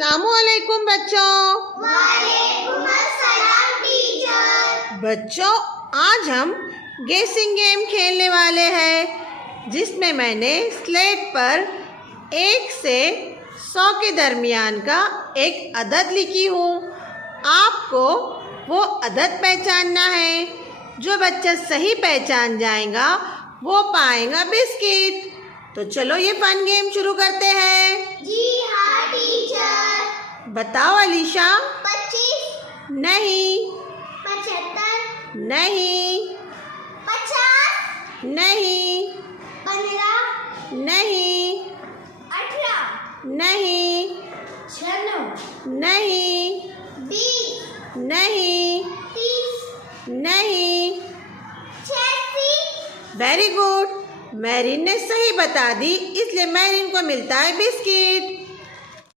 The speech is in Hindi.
अस्सलामुअलैकुम बच्चों। वालेकुम अस्सलाम टीचर। बच्चों, आज हम गेसिंग गेम खेलने वाले हैं, जिसमें मैंने स्लेट पर 1 से 100 के दरमियान का एक अदद लिखी हूँ। आपको वो अदद पहचानना है। जो बच्चा सही पहचान जाएगा वो पाएगा बिस्किट। तो चलो ये फन गेम शुरू करते हैं। जी हाँ टीचर। बताओ अलीशा। 25, नहीं 75, नहीं 50, नहीं 15, नहीं 18, नहीं 96, नहीं 20, नहीं 30, नहीं। 86। Very good. मैरिन ने सही बता दी, इसलिए मैरिन को मिलता है बिस्किट।